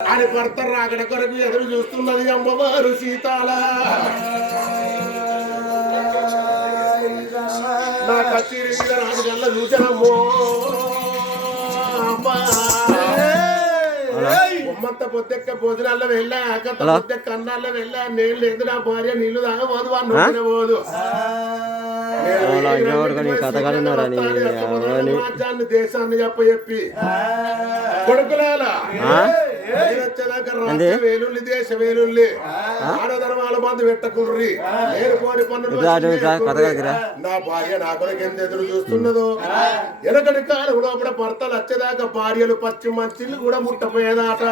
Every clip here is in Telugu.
అని భర్త రాకడ కొరకు ఎదురు చూస్తున్నది అమ్మవారు సీతాల. నా కచ్చిరి మీద రాజు గల్ల చూచనమ్మో అమ్మా. బొమ్మంత పొద్దెక్క భోజనాల్లో వెళ్ళా, అకంత పొద్దెక్క అన్నాల్లో వెళ్ళా. నేను లేదు నా భార్య నీళ్లు తాగబోదు అని పోదు. రాజ్యాన్ని దేశాన్ని చెప్పి కొడుకులాలా వేలుల్లి దేశ వేలుల్లి ఆడధర్మాల మందు పెట్టకుర్రి. నేను పోని పన్నులు నా భార్య నా కొరకు ఎంత ఎదురు చూస్తున్నదో. వెనకటి కాలం లోపల భర్తలు వచ్చేదాకా భార్యలు పచ్చి మంచిలు కూడా ముట్టపోయేదాట.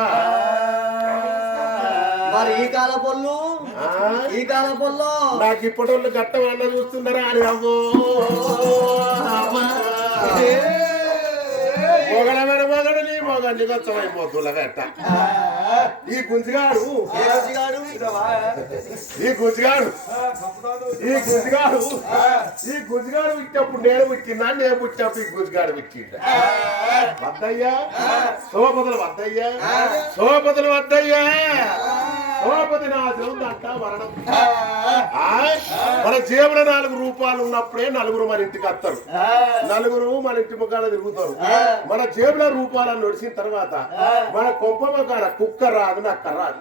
మరి ఈ కాల పొల్లు నాకు ఇప్పటి వాళ్ళు గట్టమన్న చూస్తున్నారా అని అవ్వో మొగడమైన మొగడు నీ మొగండి గచ్చమైపోతున్నా గట్ట. ఈ గుంజిగాడు పుట్టినప్పుడు నేను పుట్టినా, నేను పుట్టినప్పుడు ఈ గుంజిగాడు పుట్టిండా. వద్దయ్యా సోపతులు వద్దయ్యా, సోపతులు వద్దయ్యా. సోపతి నాశనం అంట మరణం. మన జీవన 4 రూపాయలు ఉన్నప్పుడే నలుగురు మన ఇంటికి వస్తారు, నలుగురు మన ఇంటి ముఖాన తిరుగుతారు. మన జేబుల రూపాయలను నడిచిన తర్వాత మన కొంప ముఖాన కుక్క రాదు, నక్క రాదు.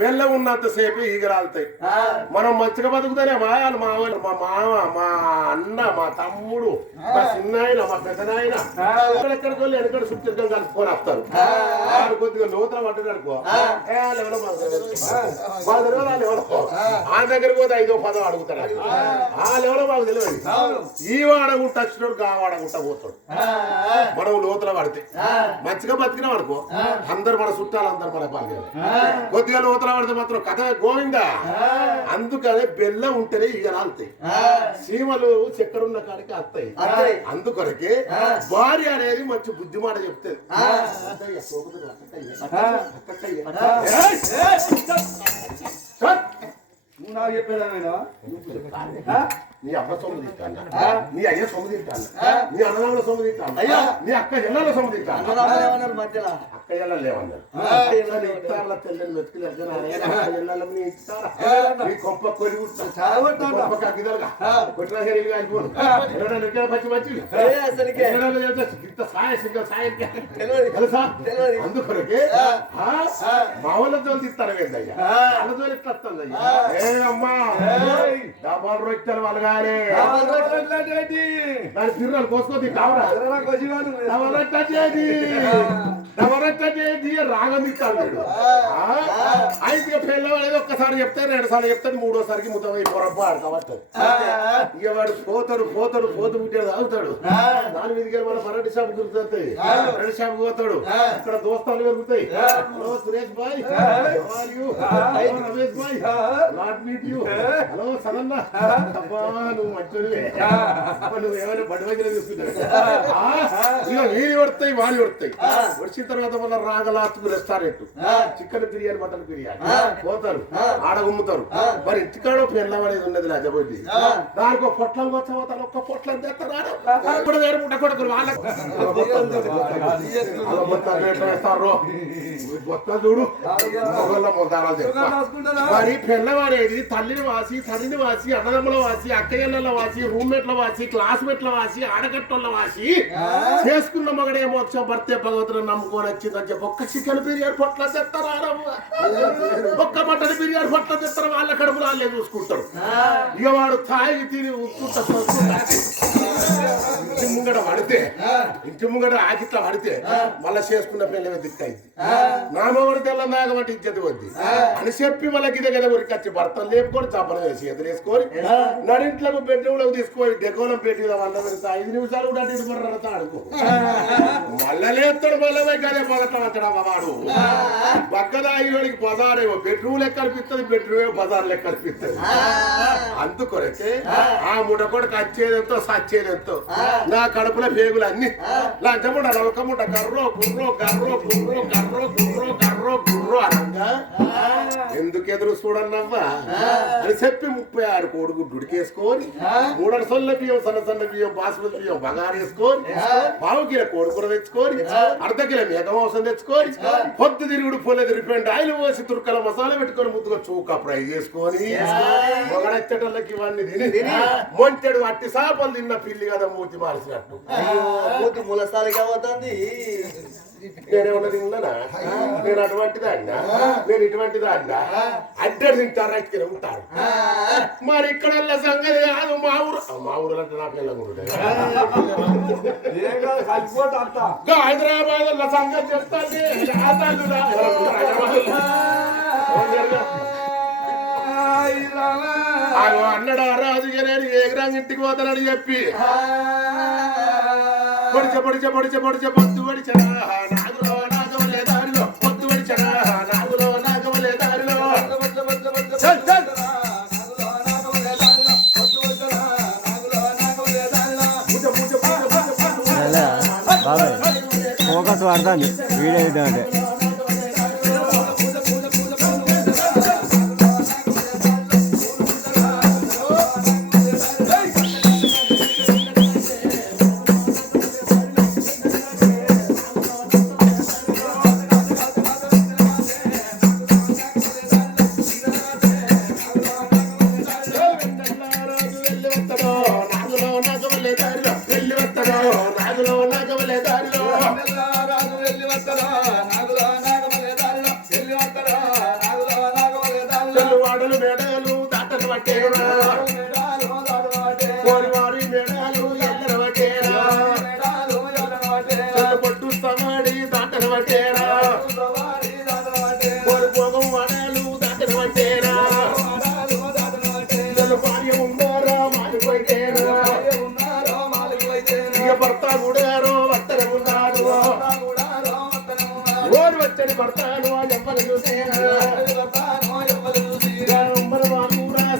వెళ్ళ ఉన్నంత సేపు ఈగరాలుతాయి. మనం మంచిగా బతుకుతానే మా వాళ్ళు, మా మామ, మా అన్న, మా తమ్ముడు, మా చిన్నాయన, మా పెద్దనాయన ఎక్కడికి వెళ్ళి వెనకడ సుప్తిగా కలుపుకొని వస్తారు. వాడు కొద్దిగా నూతన పడ్డాడు అనుకో, ఆ దగ్గరకు పోతే 5వ 10వ అడుగుతాడు. ఆ లెవెల్ మాకు తెలియదు. ఈ వాడగుంట వచ్చినోడు ఆ వాడగుంట పోతాడు. మనం లోతుల పడితే మంచిగా బతికినా అనుకో, అందరు మన చుట్టాలు అందరు మన పాల్గొని. కొద్దిగా లోతుల పడితే మాత్రం కథ గోవిందా. అందుకనే బెల్లం ఉంటేనే ఇక రాలుతాయి, సీమలు చక్కెర ఉన్న కాడికి వస్తాయి. అందుకొరకే భార్య అనేది మంచి బుద్ధి మాట చెప్తుంది. నాకు చెప్పేదా నీ అబ్బ సొమ్ము తింటాను, నీ అయ్య సొమ్ము తింటాను, నీ అన్నదాముల సొమ్ము తింటాను, నీ అక్క ఎల్లల సొమ్ము తింటాను. అక్క ఎల్ల లేవన్నారు ఇస్తారా తెల్లని మెతుకులు నీ కొంప కొలి కొట్టిన అయిపోను పచ్చి మంచి ఇంత సాయ సింగల్ సాయం తెలుసా. అందుకొరకే మా వాళ్ళ జోలు తిస్తారు ఏందయ్యా, వాళ్ళ జోలు ఎట్లా వస్తుందయ్యా. ఏ అమ్మా డబ్బాలు రొట్టెలు వాళ్ళగా దాని తిరునాలు కోసుకోది కావరా రాగం తిట్టాడు. అయితే పిల్లవాడు ఒక్కసారి చెప్తే 2 సార్లు చెప్తాడు, 3వసారికి ముద్దమై పొరపాడు కాబట్టి ఇక వాడు పోతాడు పోతు ముట్టే తాగుతాడు. దాని మీదకి మన పరటి షాప్ గుర్తుంది, పరటి షాప్ పోతాడు. ఇక్కడ దోస్తాలు పెరుగుతాయి. హలో సురేష్ బాయ్, రమేష్ బాయ్, not meet you, hello Sadanna. నువ్వు మంచివే, నువ్వు ఏమైనా బడి దగ్గర తీసుకుంటావు. ఇక వీళ్ళు పడతాయి, వాళ్ళు పడతాయి. వచ్చిన తర్వాత మన రాగలాత్కు restaurant, chicken biryani, mutton biryani పోతారు, ఆడ గుమ్ముతారు. మరి ఇంటికాడ పెళ్ళం అనేది ఉన్నది రాజబోద్ది. దానికి ఒక పొట్లం వచ్చారు, ఒక్క పొట్లం తెస్తారు. కొడుకులు వాళ్ళకు చూడు మరి పెళ్ళం అనేది తల్లిని వాసి, తండ్రిని వాసి, అన్నదమ్ముల వాసి, అక్కయ్యల వాసి, రూమ్మేట్ల వాసి, క్లాస్మేట్ల వాసి, ఆడగట్టోళ్ళ వాసి. చేసుకున్న మగడేమో భర్తే భగవంతుని నమ్ముకొని వచ్చిందని చెప్పి ఒక్క చికెన్ బిర్యానీ పొట్ల తెస్తారా, ఒక్క మటన్ బిర్యానీ పొట్ల తెస్తారా. వాళ్ళ కడుపులు వాళ్ళే చూసుకుంటారు. ఇక వాడు తాగి తిని ఇంటి ముంగడ పడితే, ఇంటి ముంగడ ఆకిట్లా పడితే మళ్ళా చేసుకున్న పిల్లల దిక్కైంది. నా మొగడు తెల్లదాక బట్టి ఇజ్జతి వద్ది అని చెప్పి వాళ్ళకి ఇదే కదా ఊరికి వచ్చి భర్తలు లేపుకొని చప్పలు వేసి చేతులు వేసుకొని నడింట్లకు బెడ్రూమ్లోకి తీసుకొని డెకోలం పెట్టి వాళ్ళ పెడతా 5 నిమిషాలు కూడా అటు బర్రతా అనుకో. మళ్ళా లేస్తాడు, మళ్ళీ కదే మొదట వాడు పక్కన ఐదుడికి బజారేమో బెడ్రూమ్ లెక్క అనిపిస్తుంది, బెడ్రూమ్ బజార్ లెక్క అనిపిస్తుంది. అందుకొరకే ఆ ముడ కొడుకు వచ్చేదెంతో సచ్చేదెంతో నా కడుపుల పేగులు అన్ని లంచముడ నవకముడ కర్రో గుర్రో కర్రో గుర్రో కర్రో గుర్రో కర్రో గుర్రో అనగా ఎందుకు ఎదురు చూడన్నవ్వా అని చెప్పి 36 కోడిగుడ్డు ఉడికేసుకొని 3 సొల్ల బియ్యం సన్న బియ్యం బాస్మతి బియ్యం బగారు వేసుకొని 1/2 కిలో కోడికూర తెచ్చుకొని 1/2 కిలో మేకమాంసం తెచ్చుకొని పొద్దు తిరుగుడు పోలేదు రిఫైండ్ ఆయిల్ పోసి తుర్కల మసాలా పెట్టుకొని ముద్దుగా చూక ఫ్రై చేసుకొని మొగడెచ్చటల్లకి ఇవన్నీ తిని మొంటెడు అట్టి సాపలు తిన్న పిల్లి కదా మూతి మార్చినట్టు మూతి ములసాలిగా పోతుంది. నేనేమన్నా తిన్నానా? నేను అటువంటిదా అన్నా? నేను ఇటువంటిదా అన్నా? అడ్డరు తింటారు అట్టుకుని ఉంటారు. మరి ఇక్కడ సంగతి కాదు. మా ఊరు అంటే నా పిల్లలు హైదరాబాద్ సంగతి చెప్తాను. అన్నడా రాజుగా నేను ఏగ్రాంగ్ ఇంటికి పోతానని చెప్పి పొడిచ పొద్దు పడిచరా నాగులో నాగవలే దారిలో పొద్దు పడిచరా నాగులో నాగవలే దారిలో ఫోకస్ వాడతాను వీడియో అంటే వాడలు మేడలు దాటలు పట్టేరా వారి మేడలు ఎల్లర పట్టేరా పట్టు సవాడి దాటలు పట్టేరా భోగం వాడాలు దాటలు పట్టేరా భార్య ఉన్నారా మాలిపోయితేరా భర్త కూడారో భర్తన ఉన్నారు ఓడి వచ్చని భర్తను ఎవ్వరు చూసేరా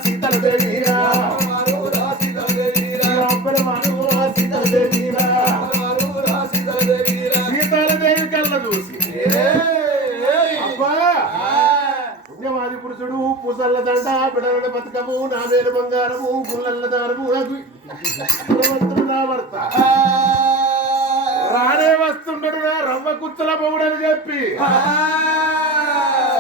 సీతల దేవీరా సీతల దేవి కళ్ళ చూసి పుణ్యవాది పురుషుడు పూసల్ల దండ బిడల బతుకము నా వేలు బంగారము గుళ్ళల్ల దారము నా భర్త రానే వస్తుండడు నా రవ్వ కుచ్చల పొగుడని చెప్పి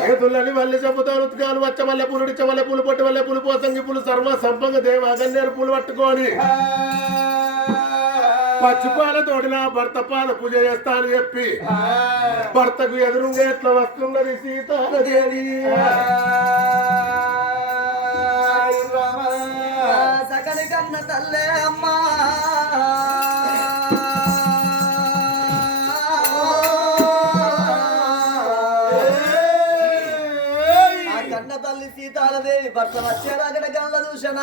చేతులని వల్లి చెప్పుతారు ఉత్కాలు వచ్చ వల్లె పూలు ఇచ్చ వల్లె పూలు పొట్టి వల్లె పూలు పోసంగి పూలు సర్వ సంపంగ దేవ అగన్నేరు పూలు పట్టుకొని పచ్చిపాల తోడిన భర్త పాల పూజ చేస్తా అని చెప్పి భర్తకు ఎదురుగా ఎట్లా వస్తున్నది సీతాదేవి సకలి కన్న తల్లే అమ్మా కన్న తల్లి సీతాలదేవి భర్త వచ్చాడు అక్కడ కళ్ళ దూషణ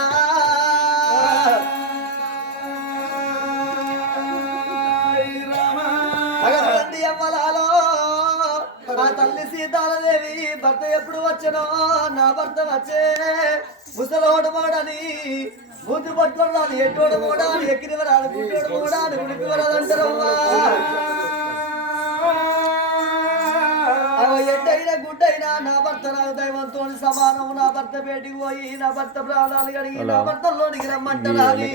అమ్మలాలో ఆ తల్లి సీతాలదేవి భర్త ఎప్పుడు వచ్చనో నా భర్త వచ్చే ముసలోడు మోడని మూతి పట్టుకోవడాలి ఎట్టోడు మోడాలి ఎక్కినవరాలి గుడ్డోడు మోడాలి ఉడిపివరాలంటారమ్మా ఎట్టయినా గుడ్డైనా నా భర్త నాకు దైవంతో సమానం నా భర్త బయటికి పోయి నా భర్త ప్రాణాలు కడిగి నా భర్తలోనికి రమ్మంటారాని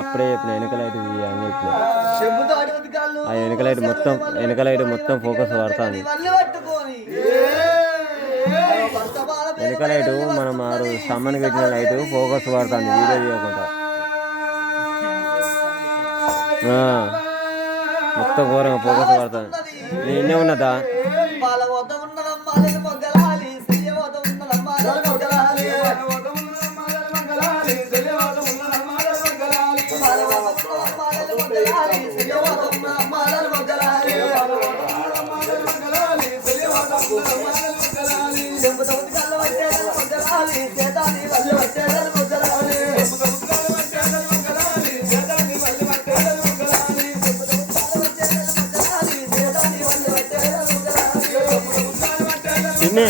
అప్పుడే చెప్పిన వెనకలైట్ చెబుతో అడుగుది కాళ్ళు ఆ వెనకలైట్ మొత్తం ఫోకస్ వాడతాను పట్టుకొని వెనకలైట్ మనం ఆరు సమ్మని పెట్టిన లైట్ ఫోకస్ వాడతాను వీడియో చేయకుండా మొత్తం ఘోరంగా ఫోకస్ వాడతాను నేనే ఉన్నదా పాల వద్ద ఉన్నదమ్మా మొగ్గలాలి శ్రీయ వద్ద ఉన్నదమ్మా మొగ్గలాలి చిన్న